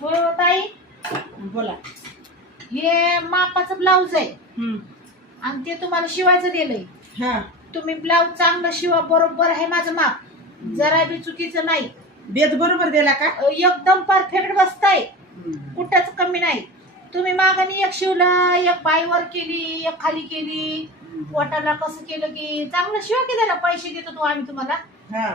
हो ताई, बोला. हे मापाचं ब्लाऊज आहे हम्म. आणि ते तुम्हाला शिवायचं दिलंय. हा. तुम्ही ब्लाऊज चांगलं शिवा, बरोबर आहे माझं माप, जरा बी चुकीचं नाही. बेद बरोबर दिला का? एकदम परफेक्ट बसताय, कुठंच कमी नाही. तुम्ही मागाने एक शिवला, एक बाईवर केली, एक खाली केली, पोटाला कसं केलं की चांगलं शिवा की त्याला पैसे देतो तो आम्ही तुम्हाला. हा.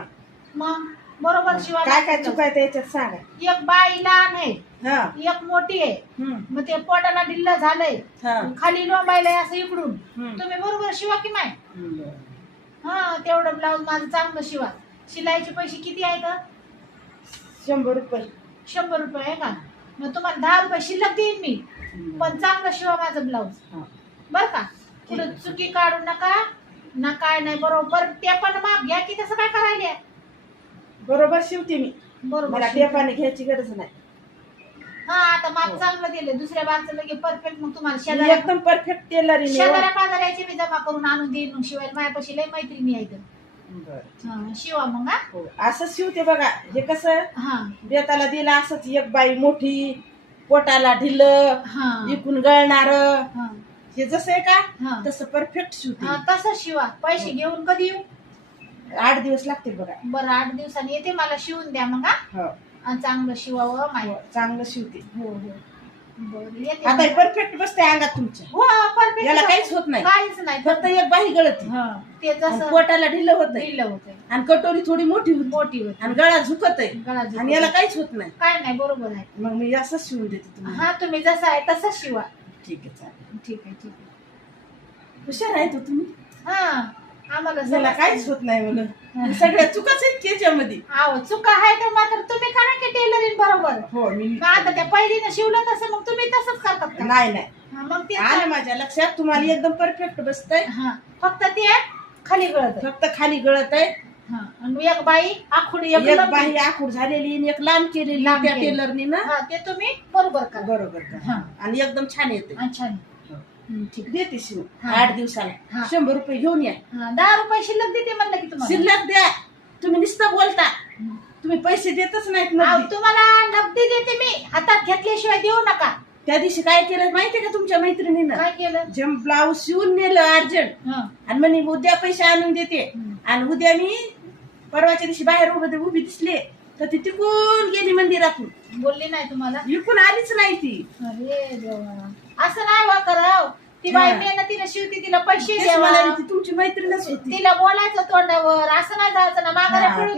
मग बरोबर शिवा. काय काय चुकायचं याच्यात सांगा. एक बाई लहान आहे, हा. एक मोठी आहे. हम्म. मग ते पोटाला ढिल्ला झालंय, हा. खाली लोंबायला असं इकडून. हम्म. तुम्ही बरोबर शिवा की माय. बरं. हा, तेवढं ब्लाऊज माझं चांगलं शिवा. शिलाईचे पैसे किती आहेत? 100 रुपये. 100 रुपये आहे का? मग तुम्हाला 10 रुपये शिल्लक देईन मी, पण चांगलं शिवा माझं ब्लाऊज, हा. बर का? पुढे चुकी काढू नका ना, काय नाही. बरोबर टेपानं माप घ्या की तसं काय करायला. बरोबर शिवते मी, बरोबर मला शिवा. टेपाने घ्यायची गरज नाही. हा, आता माप चांगलं दिलं, दुसऱ्या बारचं लगे परफेक्ट. मग तुम्हाला मी शेजाऱ्या एकदम परफेक्ट टेलर आहे. शेजाऱ्या पाजाऱ्याचे मी जमा करून आणून देईन मग शिवायला. माझ्यापाशी लय मैत्रिणी आहेत. बरं. हा, शिवा मग. हा हो, असं शिवते बघा. हे कसं हा बेताला दिलं असंच, एक बाई मोठी, पोटाला ढिल्लं, हा इकून गळणार, हा हे जसं आहे का हा. तसं परफेक्ट शिवते. हा, तसं शिवा. पैसे घेऊन कधी येऊ? 8 दिवस लागतील बघा. बरं, 8 दिवसांनी येते, मला शिवून द्या मग. हा, हो. आणि चांगलं शिवावं माय. हो, चांगलं शिवते. हो हो, बरं येते. आता परफेक्ट बसते अंगात तुमच्या. हो, परफेक्ट. याला काहीच होत नाही, काहीच नाही. फक्त एक बाही गळती, हा, ते आणि जसं पोटाला ढिल्लं होत नाही, ढिल्लं होतंय, आणि कटोरी थोडी मोठी होती, मोठी होते, आणि गळा झुकत आहे, गळा आणि झुकतो. याला काहीच होत नाही. काय नाही, बरोबर आहे. मग मी असंच शिवून देते तुम्हाला. हा, तुम्ही जसं आहे तसंच शिवा. ठीक आहे, चालेल. ठीक आहे, ठीक आहे. हुशार आहे तो तुम्ही. हा, आम्हाला याला समजतं. काहीच होत नाही म्हणून. सगळ्या चुकाच आहेत की याच्यामध्ये. आहो, चुका आहे तर मात्र तुम्ही करा की टेलरिंग बरोबर. हो, मी मग आता त्या पहिलीनं शिवलं तसं मग तुम्ही तसंच करतात का? नाही नाही, हा, मग ते आलं माझ्या लक्षात. तुम्हाला एकदम परफेक्ट बसतंय. हा, फक्त ते खाली गळत. फक्त खाली गळत आहे. हा, आणि एक बाई आखुडी, एक एक लंबी. बाही आखूड झालेली आणि एक लांब केलेली लांब त्या केलेली. टेलरनी ना. हा, ते तुम्ही बरोबर करा. बरोबर का? हा. आणि एकदम छान येते. अच्छा. ठीक. देते शिव. हा. 8 दिवसाला हा. 100 रुपये घेऊन या. हा, 10 रुपये शिल्लक देते म्हणलं की तुम्हाला. शिल्लक द्या. तुम्ही नुसतं बोलता, तुम्ही पैसे देतच नाहीत. आहो, नगदी. तुम्हाला नगदी देते मी, हातात घेतल्याशिवाय देऊ नका. त्या दिवशी काय केलं माहितीये का तुमच्या मैत्रिणीनं? काय केलं? जम ब्लाऊज शिवून नेलं अर्जंट, हा. आणि म्हणे उद्या पैसे आणून देते. आणि उद्या मी परवाच्या दिवशी बाहेर उभी दिसले तर ती तिकून गेली मंदिरातून. बोलली नाही तुम्हाला? इकून आलीच नाही ती. अरे देवा, असं नाही वा कराव. ती बाई हा. मेहनतीने शिवती, तिला पैसे तेच द्यावा. म्हणाली, ती तुमची मैत्रीणच होती. तिला बोलायचं तोंडावर, असं नाही जायचं ना. माघाऱ्या हा, फिरून